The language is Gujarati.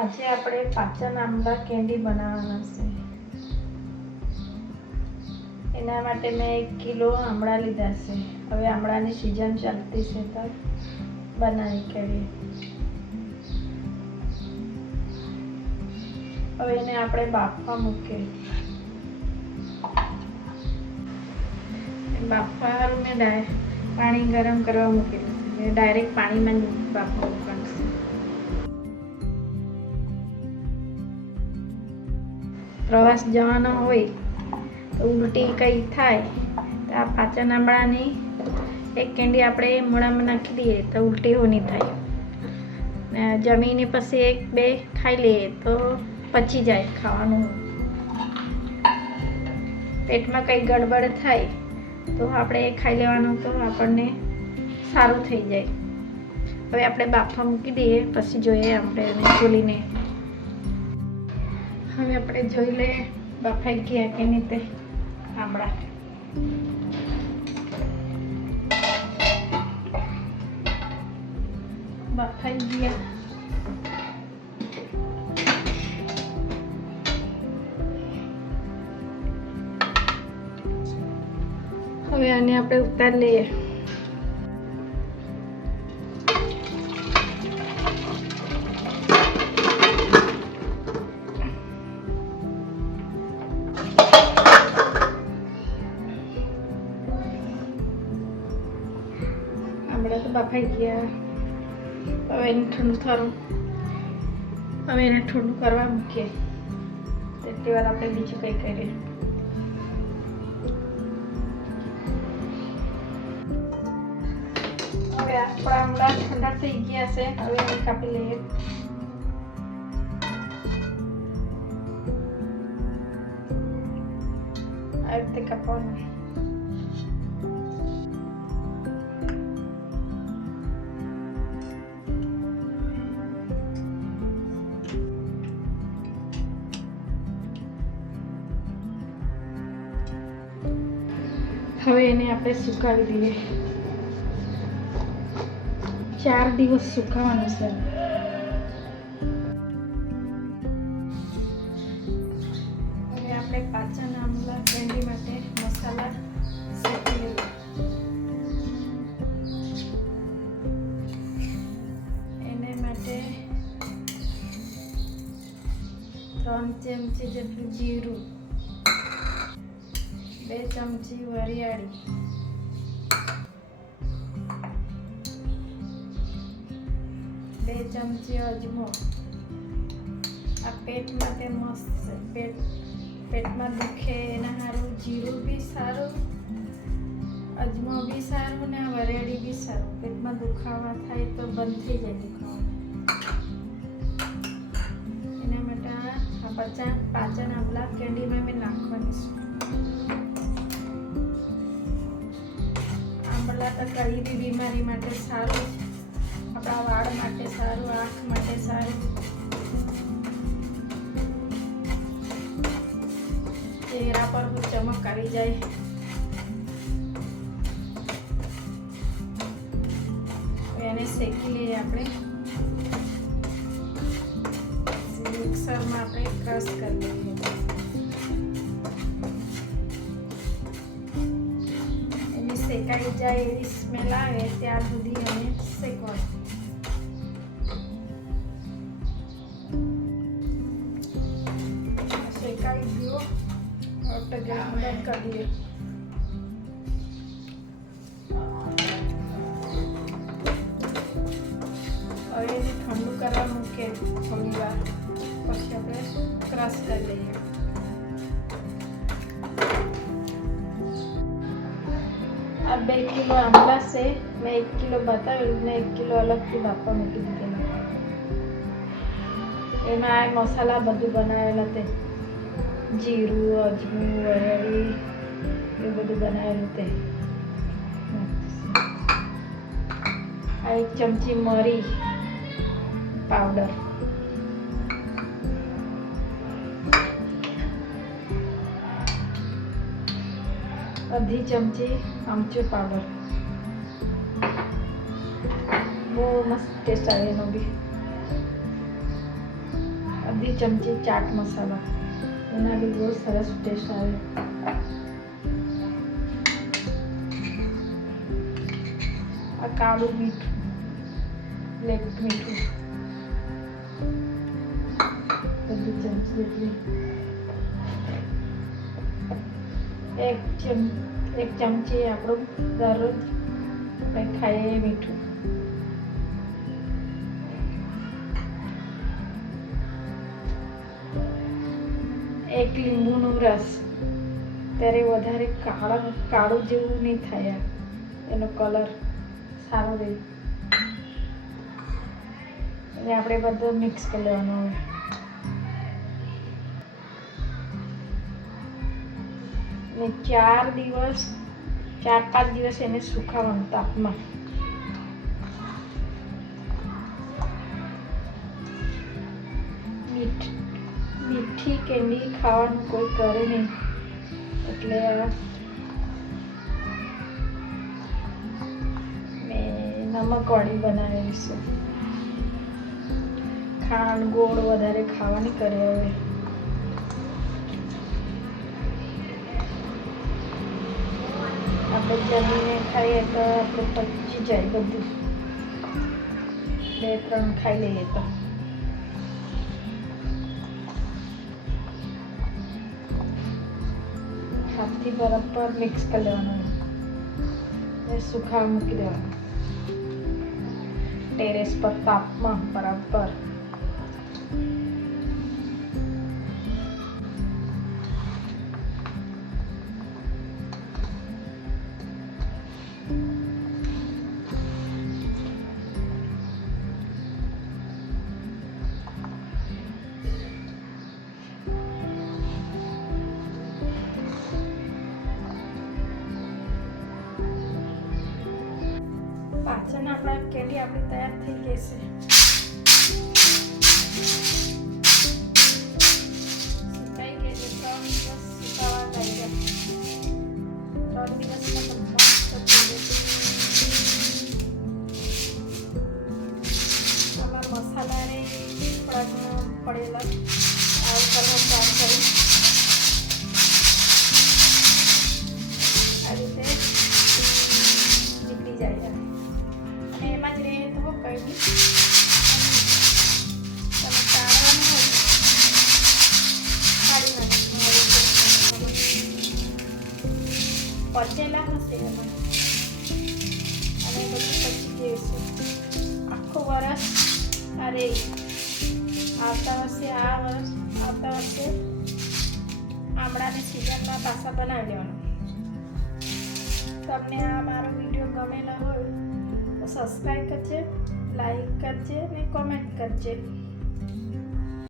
આજે આપણે પાચન આમળા કેન્ડી બનાવવાના છે. એના માટે મેં 1 કિલો આમળા લીધા છે. હવે આમળાની સિઝન ચાલતી છે તો બનાવી કરીએ. હવે એને આપણે બાફવા મૂકીએ. બાફવા મેં પાણી ગરમ કરવા મૂકેલું છે. ડાયરેક્ટ પાણીમાં જ બાફવા મૂકવાનું છે. પ્રવાસ જવાનો હોય તો ઉલટી કંઈ થાય તો આ પાચન આમળાની એક કેન્ડી આપણે મોઢામાં નાખી દઈએ તો ઉલટી નહીં થાય. ને જમીને પછી 1-2 ખાઈ લઈએ તો પચી જાય ખાવાનું. પેટમાં કંઈ ગડબડ થાય તો આપણે ખાઈ લેવાનું તો આપણને સારું થઈ જાય. હવે આપણે બાફવા મૂકી દઈએ, પછી જોઈએ આપણે એને ખોલીને. હવે આપણે જોઈ લઈએ બફાઈ ગયા કે નહીં તે આમળા. બફાઈ ગયા. હવે આને આપણે ઉતારી લઈએ. આમળા તો બફાઈ ગયા. હવે એને ઠંડુ થયું. હવે એને ઠંડુ કરવા મૂકીએ. તેટલી વાર આપણે બીજું કંઈ કરીએ. હવે આપણા આમળા ઠંડા થઈ ગયા છે. હવે એને કાપી લઈએ. આ રીતે કાપવાનું. હવે એને આપણે સુકાવી દઈએ. 4 દિવસ સુકાવવાનું છે. હવે આપણે પાચન આમળા કેન્ડી માટે મસાલા શેકી લઈએ. એને માટે 3 ચમચી જેટલું જીરું, 2 ચમચી વરિયાળી, 2 ચમચી અજમો. આ પેટ માટે મસ્ત છે. પેટમાં દુખે એના સારું જીરું બી સારું, અજમો બી સારું ને વરિયાળી બી સારું. પેટમાં દુખાવા થાય તો બંધ થઈ જાય દુખાવા. એના માટે આ પાચન આમળા કેન્ડીમાં મેં નાખવાની છે. આમળા તો કઈ બી બીમારી માટે સારું, આપણા વાળ માટે સારું, આંખ માટે સારું. ચહેરા પર ચમક આવી જાય. એને શેકી લઈએ આપણે. મિક્સરમાં આપણે ક્રશ કરી લઈએ. શેકાઈ જાય એવી સ્મેલ આવે ત્યાર સુધી અમે શેકવાનું. શેકાઈ ગયો એટલે ગેસ બંધ કરી દઈએ. હવે એને ઠંડુ કરવા મૂકીએ થોડી વાર, પછી આપણે ક્રશ કરી લઈએ. આ 2 કિલો આમળા છે. મેં 1 કિલો બતાવેલું ને 1 કિલો અલગથી બાફવા મૂકી દીધેલા. એમાં આ મસાલા બધું બનાવેલા તે જીરું, અજમું, વરિયાળી એ બધું બનાવેલું તે. આ 1 ચમચી મરી પાવડર, અડધી ચમચી આમચૂર પાવડર. બહુ મસ્ત ટેસ્ટ આવે એનો બી. અડધી ચમચી ચાટ મસાલો, એના બી બહુ સરસ ટેસ્ટ આવે. આ કાળું મીઠું, બ્લેક મીઠું અડધી ચમચી જેટલી. એક ચમચી આપણું દરરોજ આપણે ખાઈએ મીઠું. એક લીંબુનો રસ, ત્યારે વધારે કાળું જેવું નહીં થાય, એનો કલર સારો રહે. અને આપણે બધું મિક્સ કરી લેવાનું હોય. ને 4-5 દિવસ એને સુકાવવાનું તાપમાં. મીઠી કેન્ડી ખાવાનું કોઈ કરે નહીં, એટલે મેં નમકવાળી બનાવેલી છે. ખાંડ ગોળ વધારે ખાવાની કરે હવે. આપણે જમીને ખાઈએ તો આપણે પચી જાય બધું, 2-3 ખાઈ લઈએ તો. હાથથી બરાબર મિક્સ કરી લેવાનું ને સુખાવા મૂકી દેવાનું ટેરેસ પર તાપમાં બરાબર. પાછળના આપણા કેન્ડી આપણી તૈયાર થઈ ગઈ છે. સુકાઈ ગઈ છે. 3 દિવસ સુકાવા લાગી ગયા. 3 દિવસમાં તો મસ્ત થઈ જશે. આમાં મસાલાને થોડા ઘણા પડેલા આવું કરવા ચાલુ કરી આ રીતે નીકળી જાય. એમાં જ રહે તો કંઈ નહીં, તમે ચાળવાનું હોય કાઢી નાખવાનું. પચેલા હશે એમાં અને બધું પચી જશે. આખું વરસ અરે આવતા વર્ષે આમળાની સિઝનમાં પાછા બનાવી લેવાનું. તમને આ મારો વિડીયો ગમેલા હોય તો સબસ્ક્રાઈબ કરજે, લાઈક કરજે અને કોમેન્ટ કરજે.